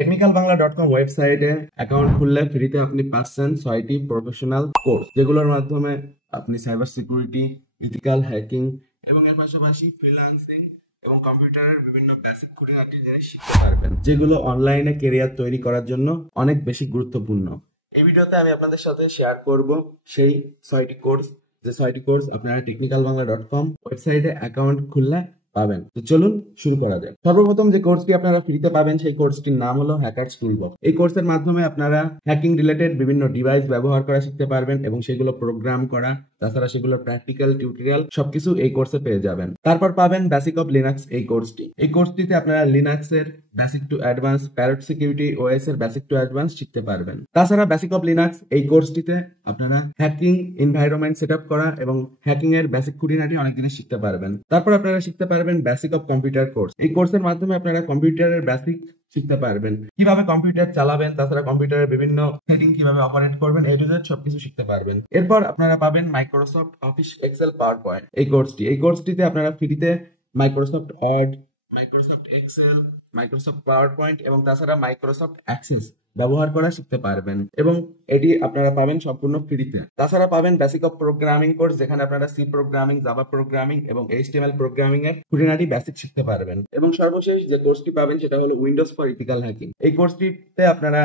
technicalbangla.com ওয়েবসাইটে account খুললে ফ্রিতে আপনি পাচ্ছেন 6টি প্রফেশনাল কোর্স, যেগুলোর মাধ্যমে আপনি সাইবার সিকিউরিটি, ইথিক্যাল হ্যাকিং এবং এর পাশাপাশি ফ্রিল্যান্সিং এবং কম্পিউটারের বিভিন্ন বেসিক খুঁটিনাটি জিনিস শিখতে পারবেন, যেগুলো অনলাইনে কেরিয়ার তৈরি করার জন্য অনেক বেশি গুরুত্বপূর্ণ। এই ভিডিওতে আমি আপনাদের সাথে শেয়ার করব সেই 6টি কোর্স, যে 6টি কোর্স আপনারা technicalbangla.com ওয়েবসাইটে অ্যাকাউন্ট খুললে পাবেন। তো চলুন শুরু করা যাক। সর্বপ্রথম যে কোর্সটি আপনারা ফ্রিতে পাবেন সেই কোর্সটির নাম হলো হ্যাকার্স টুলবক্স। এই কোর্সের মাধ্যমে আপনারা হ্যাকিং রিলেটেড বিভিন্ন ডিভাইস ব্যবহার করা শিখতে পারবেন এবং সেগুলো প্রোগ্রাম করা, তাছাড়া সেগুলো প্র্যাকটিক্যাল টিউটোরিয়াল সবকিছু এই কোর্সে পেয়ে যাবেন। তারপর পাবেন বেসিক অফ লিনাক্স এই কোর্সটি। এই কোর্সটিতে আপনারা লিনাক্সের basic to advance, parrot security OS এর বেসিক টু অ্যাডভান্স শিখতে পারবেন। তাছাড়া বেসিক অফ লিনাক্স এই কোর্সটিতে আপনারা হ্যাকিং এনভায়রনমেন্ট সেটআপ করা এবং হ্যাকিং এর বেসিক খুঁটিনাটি অনেক জিনিস শিখতে পারবেন। তারপর আপনারা শিখতে পারবেন বেসিক অফ কম্পিউটার কোর্স। এই কোর্সের মাধ্যমে আপনারা কম্পিউটারের বেসিক শিখতে পারবেন, কিভাবে কম্পিউটার চালাবেন, তাছাড়া কম্পিউটারের বিভিন্ন সেটিং কিভাবে অপারেট করবেন, এই টু জেড সবকিছু শিখতে পারবেন। এরপর আপনারা পাবেন Microsoft Office Excel PowerPoint এই কোর্সটিতে আপনারা ফ্রিতে Microsoft Word, Microsoft Excel, Microsoft PowerPoint এবং তাছাড়া মাইক্রোসফট অ্যাক্সেস ব্যবহার করা শিখতে পারবেন এবং এটি আপনারা পাবেন সম্পূর্ণ ফ্রিতে। তাছাড়া পাবেন বেসিক অফ প্রোগ্রামিং কোর্স, যেখানে আপনারা সি প্রোগ্রামিং, জাভা প্রোগ্রামিং এবং এইচটিএমএল প্রোগ্রামিং এর খুঁটিনাটি বেসিক শিখতে পারবেন। এবং সর্বশেষ যে কোর্সটি পাবেন সেটা হলো উইন্ডোজ ফর ইথিক্যাল হ্যাকিং। এই কোর্সটিতে আপনারা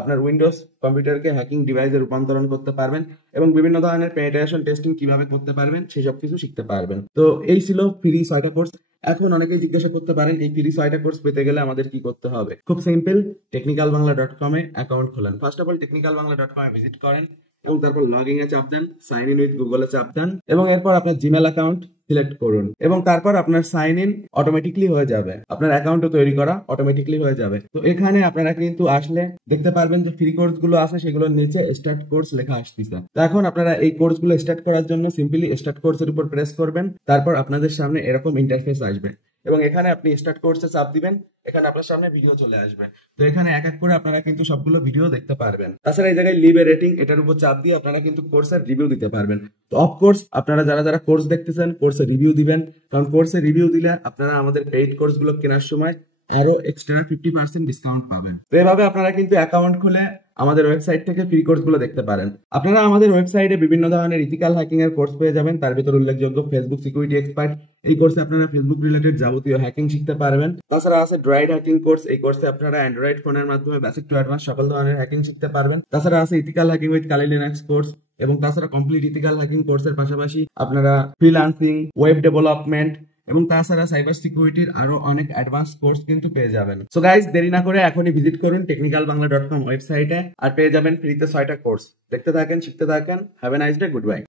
আপনার উইন্ডোজ কম্পিউটারকে হ্যাকিং ডিভাইসে রূপান্তরণ করতে পারবেন এবং বিভিন্ন ধরনের পেনিট্রেশন টেস্টিং কিভাবে করতে পারবেন সেই সব কিছু শিখতে পারবেন। তো এই ছিল ফ্রি 6টা কোর্স। এখন অনেকেই জিজ্ঞাসা করতে পারেন এই ফ্রি 6টা কোর্স পেতে গেলে আমাদের কি করতে হবে। খুব সিম্পল, technicalbangla.com এ অ্যাকাউন্ট খোলেন। First of all technicalbangla.com a visit করেন এবং তারপর লগইন এ চাপ দেন, সাইন ইন উইথ গুগল এ চাপ দেন এবং এরপর আপনার জিমেল অ্যাকাউন্ট সিলেক্ট করুন এবং তারপর আপনার সাইন ইন অটোমেটিকলি হয়ে যাবে, আপনার অ্যাকাউন্টও তৈরি করা অটোমেটিকলি হয়ে যাবে। তো এখানে আপনারা কিন্তু আসলে দেখতে পারবেন যে ফ্রি কোর্স গুলো আছে, সেগুলোর নিচে স্টার্ট কোর্স লেখা আসতেছে। তো এখন আপনারা এই কোর্স গুলো স্টার্ট করার জন্য সিম্পলি স্টার্ট কোর্সের উপর প্রেস করবেন, তারপর আপনাদের সামনে এরকম ইন্টারফেস আসবে এবং এখানে আপনি স্টার্ট কোর্সে চাপ দিবেন, এখানে আপনার সামনে ভিডিও চলে আসবে। তো এখানে এক এক করে আপনারা কিন্তু সবগুলো ভিডিও দেখতে পারবেন। তাছাড়া এই জায়গায় লিভ এ রেটিং, এটার উপর চাপ দিয়ে আপনারা কিন্তু কোর্সের রিভিউ দিতে পারবেন। তো অফকোর্স আপনারা যারা যারা কোর্স দেখতেছেন কোর্সে রিভিউ দিবেন, কারণ কোর্সে রিভিউ দিলে আপনারা আমাদের পেইড কোর্স গুলো কেনার সময় আরো এক্সট্রা 50% ডিসকাউন্ট পাবেন। তো এভাবে আপনারা কিন্তু অ্যাকাউন্ট খুলে আমাদের ওয়েবসাইট থেকে ফ্রি কোর্স গুলো দেখতে পারেন। আপনারা আমাদের ওয়েবসাইটে বিভিন্ন ধরনের ইথিক্যাল হ্যাকিং এর কোর্স পেয়ে যাবেন, তার ভিতর উল্লেখযোগ্য ফেসবুক সিকিউরিটি এক্সপার্ট। এই কোর্সে আপনারা ফেসবুক রিলেটেড যাবতীয় হ্যাকিং শিখতে পারবেন। তাছাড়া আছে ড্রয়েড হ্যাকিং কোর্স, এই কোর্সে আপনারা অ্যান্ড্রয়েড ফোনের মাধ্যমে বেসিক টু অ্যাডভান্স সকল ধরনের হ্যাকিং শিখতে পারবেন। তাছাড়া আছে ethical hacking with Kali Linux course এবং তাছাড়া কমপ্লিট ইথিক্যাল হ্যাকিং কোর্সের পাশাপাশি আপনারা ফ্রিল্যান্সিং, ওয়েব ডেভেলপমেন্ট এবং তাছাড়া সাইবার সিকিউরিটির আরো অনেক অ্যাডভান্স কোর্স কিন্তু পেয়ে যাবেন। সো গাইস, দেরি না করে এখনই ভিজিট করুন technicalbangla.com ওয়েবসাইটে আর পেয়ে যাবেন ফ্রিতে 6টা কোর্স। দেখতে থাকেন, শিখতে থাকেন। Have a nice day, good bye.